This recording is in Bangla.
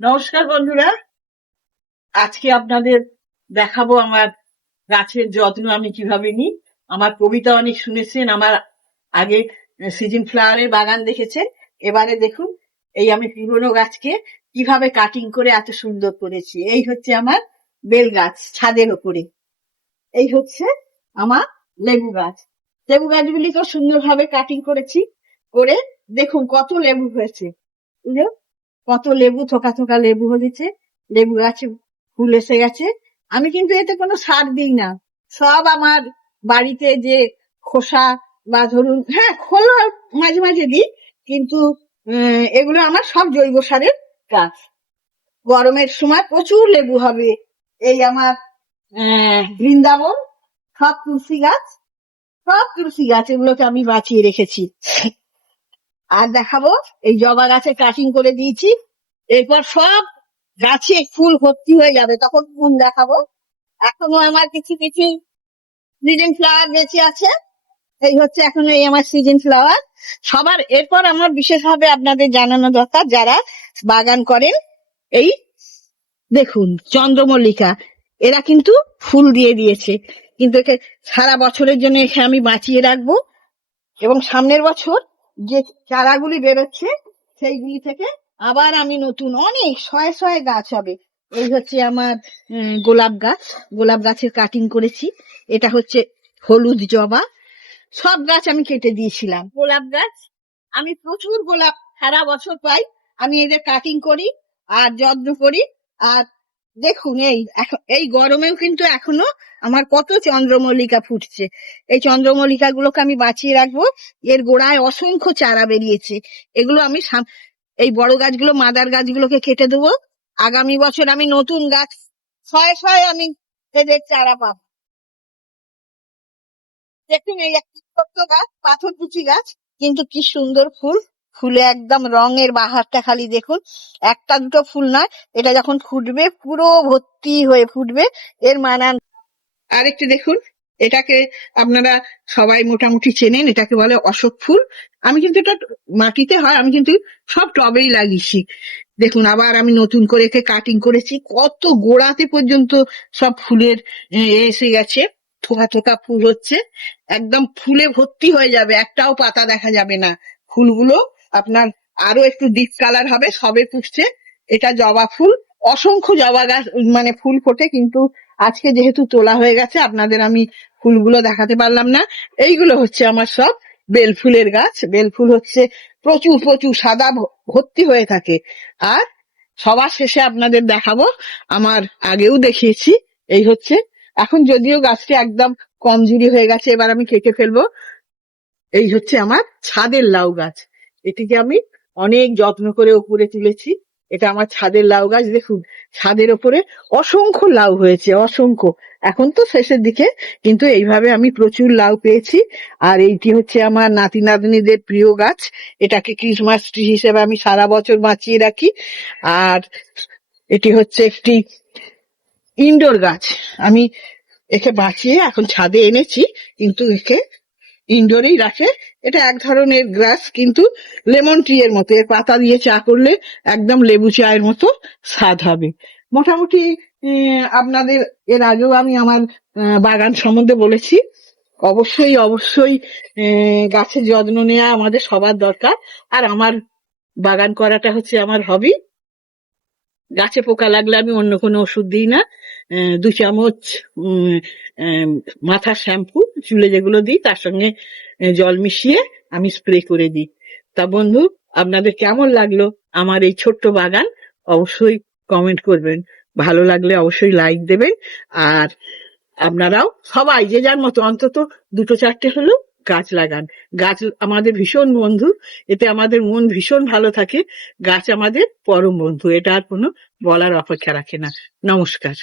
নমস্কার বন্ধুরা, আজকে আপনাদের দেখাবো আমার গাছের যত্ন আমি কিভাবে নিই। আমার কবিতা অনেক শুনেছেন, আমার আগে সিজন ফ্লাওয়ারের বাগান দেখেছেন। এবারে দেখুন এই আমি পুরনো গাছকে কিভাবে কাটিং করে এত সুন্দর করেছি। এই হচ্ছে আমার বেল গাছ ছাদের ওপরে, এই হচ্ছে আমার লেবু গাছ। লেবু গাছগুলিকেও সুন্দরভাবে কাটিং করেছি, করে দেখুন কত লেবু হয়েছে। বুঝলে কত লেবু, থোকা থোকা লেবু হয়েছে। লেবু গাছে ফুল এসে গেছে। আমি কিন্তু এতে কোনো সার দিই না, সব আমার বাড়িতে যে খোসা বা ধরুন খোলা মাঝে মাঝে দিই, কিন্তু এগুলো আমার সব জৈব সারের গাছ। গরমের সময় প্রচুর লেবু হবে। এই আমার বৃন্দাবন, সব তুলসী গাছ এগুলোকে আমি বাঁচিয়ে রেখেছি। আর দেখাবো এই জবা গাছে কাটিং করে দিয়েছি, এরপর সব গাছে ফুল ভর্তি হয়ে যাবে, তখন ফুল দেখাবো। এখনো আমার কিছু কিছু সিজন ফ্লাওয়ার বেঁচে আছে। এই হচ্ছে এখন এই আমার সিজন ফ্লাওয়ার। সবার এরপর আমার বিশেষভাবে আপনাদের জানানো দরকার, যারা বাগান করেন, এই দেখুন চন্দ্রমল্লিকা, এরা কিন্তু ফুল দিয়ে দিয়েছে, কিন্তু একে সারা বছরের জন্য একে আমি বাঁচিয়ে রাখবো, এবং সামনের বছর যে চারাগুলি বেরোচ্ছে সেইগুলি থেকে আবার আমি নতুন অনেক শয়ে শয়ে গাছ হবে। এই হচ্ছে আমার গোলাপ গাছের কাটিং করেছি। এটা হচ্ছে হলুদ জবা, সব গাছ আমি কেটে দিয়েছিলাম। গোলাপ গাছ আমি প্রচুর গোলাপ সারা বছর পাই, আমি এদের কাটিং করি আর যত্ন করি। আর দেখুন এই গরমেও কিন্তু এখনো আমার কত চন্দ্রমল্লিকা ফুটছে। এই চন্দ্রমল্লিকা গুলোকে আমি বাঁচিয়ে রাখবো। এর গোড়ায় অসংখ্য চারা বেরিয়েছে, এগুলো আমি এই বড় গাছগুলো, মাদার গাছগুলোকে কেটে দেবো। আগামী বছর আমি নতুন গাছ শয়ে শয়ে আমি এদের চারা পাবো। দেখুন এই একটি ছোট্ট গাছ, পাথরকুচি গাছ, কিন্তু কি সুন্দর ফুল, ফুলে একদম রঙের বাহারটা খালি দেখুন। একটা দুটো ফুল নয়, এটা যখন ফুটবে পুরো ভর্তি হয়ে ফুটবে, এর মানান। আরেকটি দেখুন, এটাকে আপনারা সবাই মোটামুটি চেনেন, এটাকে বলে অশোক ফুল। আমি কিন্তু এটা মাটিতে হয়, আমি কিন্তু সব টবেই লাগিয়েছি। দেখুন আবার আমি নতুন করে একে কাটিং করেছি, কত গোড়াতে পর্যন্ত সব ফুলের এসে গেছে, থোকা থোকা ফুল হচ্ছে, একদম ফুলে ভর্তি হয়ে যাবে, একটাও পাতা দেখা যাবে না। ফুলগুলো আপনার আরো একটু ডিপ কালার হবে, সবে ফুটছে। এটা জবা ফুল, অসংখ্য জবা গাছ মানে ফুল ফোটে, কিন্তু আজকে যেহেতু তোলা হয়ে গেছে আপনাদের আমি ফুলগুলো দেখাতে পারলাম না। এইগুলো হচ্ছে আমার সব বেল ফুলের গাছ। বেল ফুল হচ্ছে প্রচুর প্রচুর সাদা ভর্তি হয়ে থাকে। আর সবার শেষে আপনাদের দেখাবো, আমার আগেও দেখিয়েছি, এই হচ্ছে এখন যদিও গাছটি একদম কমজোরি হয়ে গেছে, এবার আমি কেটে ফেলবো। এই হচ্ছে আমার ছাদের লাউ গাছ, এটিকে আমি অনেক যত্ন করে উপরে তুলেছি। এটা আমার ছাদের লাউ গাছ, দেখুন ছাদের ওপরে অসংখ্য লাউ হয়েছে, অসংখ্য। এখন তো শেষের দিকে, কিন্তু এইভাবে আমি প্রচুর লাউ পেয়েছি। আর এইটি হচ্ছে আমার নাতি নাতনিদের প্রিয় গাছ, এটাকে ক্রিসমাস ট্রি হিসেবে আমি সারা বছর বাঁচিয়ে রাখি। আর এটি হচ্ছে একটি ইনডোর গাছ, আমি একে বাঁচিয়ে এখন ছাদে এনেছি, কিন্তু একে ইনডোরেই রাখে। এটা এক ধরনের গাছ, কিন্তু লেমন ট্রি এর মতো, এর পাতা দিয়ে চা করলে একদম লেবু চায়ের মতো স্বাদ হবে। মোটামুটি আপনাদের এর আগেও আমি আমার বাগান সম্বন্ধে বলেছি। অবশ্যই অবশ্যই গাছের যত্ন নেওয়া আমাদের সবার দরকার। আর আমার বাগান করাটা হচ্ছে আমার হবি। গাছে পোকা লাগলে আমি অন্য কোনো ওষুধ দিই না, 2 চামচ মাথার শ্যাম্পু চুলে যেগুলো দিই তার সঙ্গে জল মিশিয়ে আমি স্প্রে করে দিই। তা বন্ধু, আপনাদের কেমন লাগলো আমার এই ছোট্ট বাগান? অবশ্যই কমেন্ট করবেন, ভালো লাগলে অবশ্যই লাইক দেবেন। আর আপনারাও সবাই যে যার মতো অন্তত 2-4টে হলেও গাছ লাগান। গাছ আমাদের ভীষণ বন্ধু, এতে আমাদের মন ভীষণ ভালো থাকে। গাছ আমাদের পরম বন্ধু, এটা আর কোনো বলার অপেক্ষা রাখে না। নমস্কার।